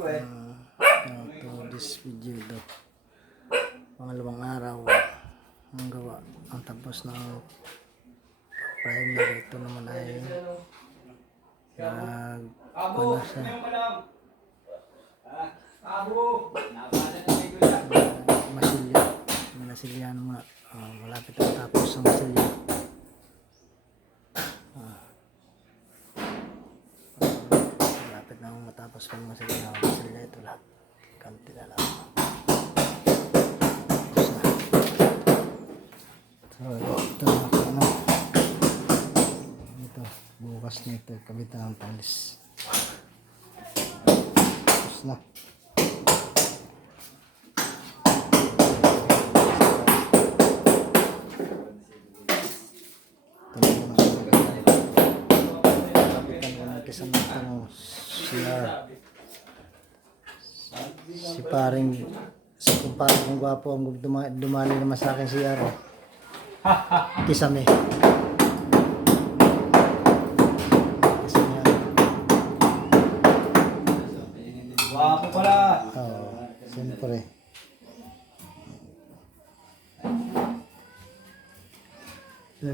to this video ito. Pangalawang araw ang gawa. Ang tapos ng primer. Ito naman ay nagpanasa. Masilya. Manasilyan muna. Malapit ang tapos ang masilya. Malapit na akong matapos ang masilya. Masilya ito lahat. Kanti na lang. So ito ano. Ito. Bukas nito. Kabitan ng talis. Tapos na. Si paring si kumpare kong gwapo ang dumali naman sa akin si Aro Kisame. Gwapo pala. Siyempre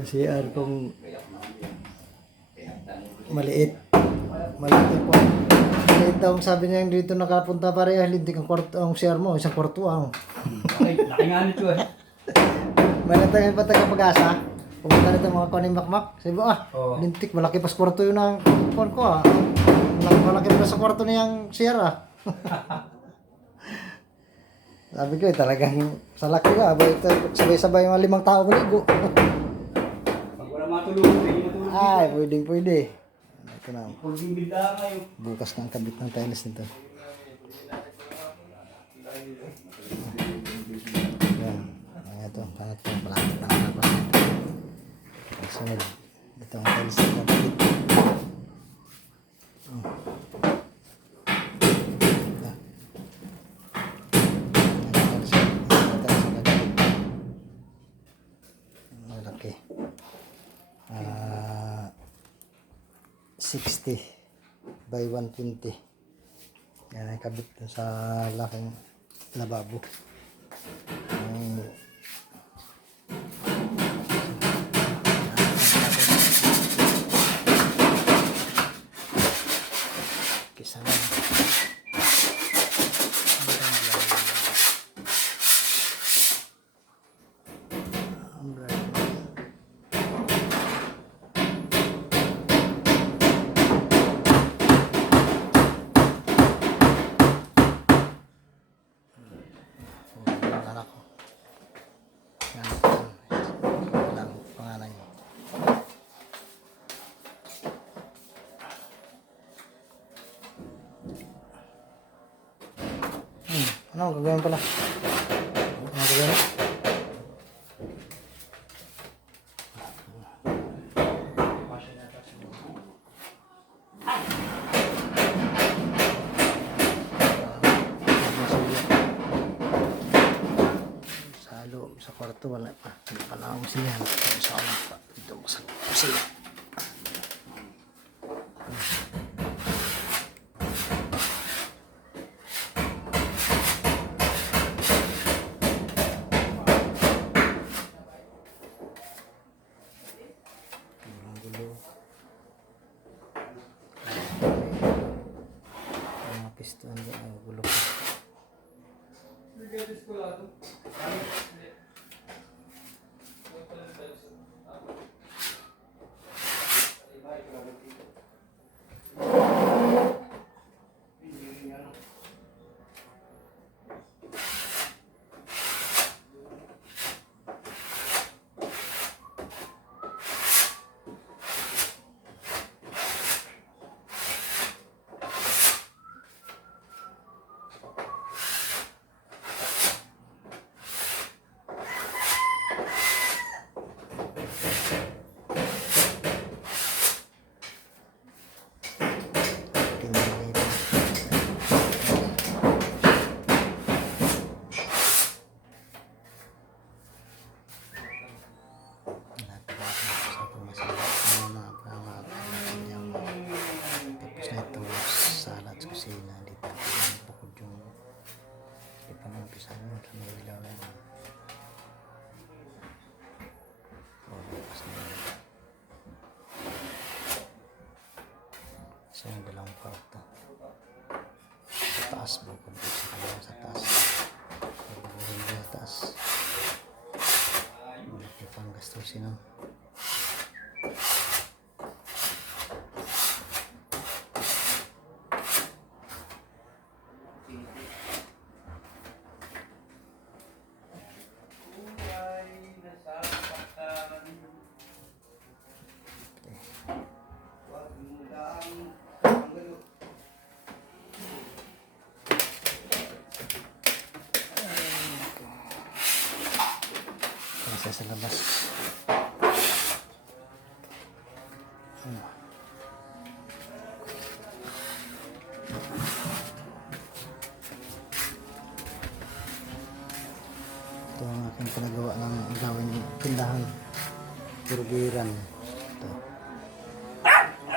si Aro kong maliit po. Maliit daw sabi niya dito nakapunta pareha, hindi kang kwarto ang share mo, isang kwarto ang. Laki nga nito eh. May natangin pa taga Pag-asa. Pumunta nito mga kuning makmak. Sabi ko lintik, malaki pas kwarto yun ang kuwan ko malaki pa sa kwarto niyang share Sabi ko talagang sa laki ba, ito sabay-sabay yung 5 tao maligo. Pag wala matulog, Ay, pwede. Ito na. Bukas na ang kabit ng tiles nito. Yan. Ito. Malapit na ang tapos nito. Sunod. Ito ang tiles nito. Kabit. Malaki. 60 by 120. Yan ay kabit sa laking lababo. Kisa na. Ano gagawin pala? Ano gagawin? Sa kwarto wala pa. Hindi pa na ako silihan. Sa ulit pa. Dito mo sa kusila. Mga piston dyan ang gulo pa. So, yung dalawang kwarto. Sa taas, bukod po sa kanya sa taas. Bukod sa taas. Malaki pang gastusin, no? Kasi sa labas. Ito ang aking pinagawa ng gawin tindahan. Burgiran. Ito.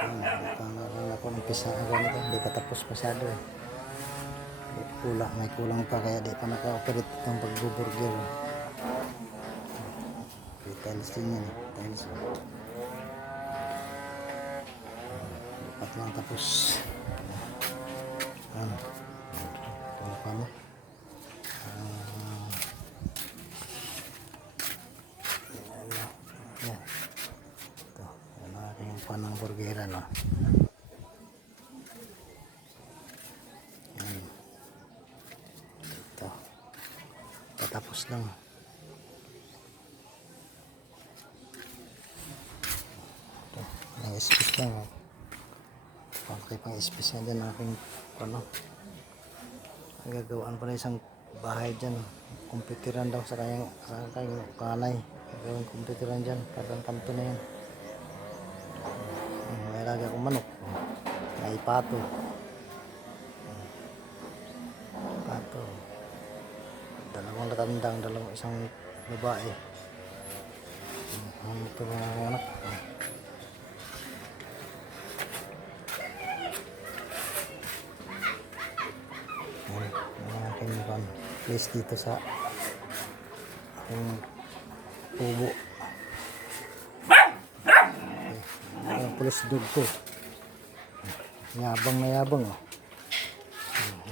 Ito ang ako umpisa ang ganito. Hindi pa tapos masyado eh. May kulang pa kaya di pa naka-operate itong pagbuburger. Okay, tiles din yan. Tiles. Dapat lang tapos. Ito pa na. Yan. Ito. Yan ang aking panang burgeran. No? Yan. Ito. Tatapos lang. Ito. May space lang. Oh. Okay pang space na dyan aking ano. Gagawaan pa na isang bahay dyan. Kumputiran daw sa kanyang kanay. Gagawin kumputiran dyan. Kadang kanto na yan. May lagi akong manok. May pato. Pato. Dalawang natandang, dalawang isang babae. Ito mga anak. Aking place dito sa aking tubo. Okay. Pulis dog ko. Yabang na yabang oh.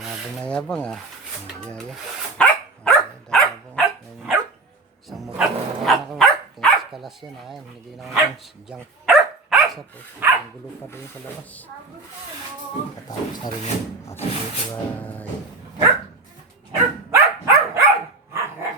Yabang na yabang ah. Yeah. Isang motor na ako. Tingis kalas yan ah. Hindi na ako junk. Isa po. Ang gulo pa rin sa labas. Katapos na rin yan. After dito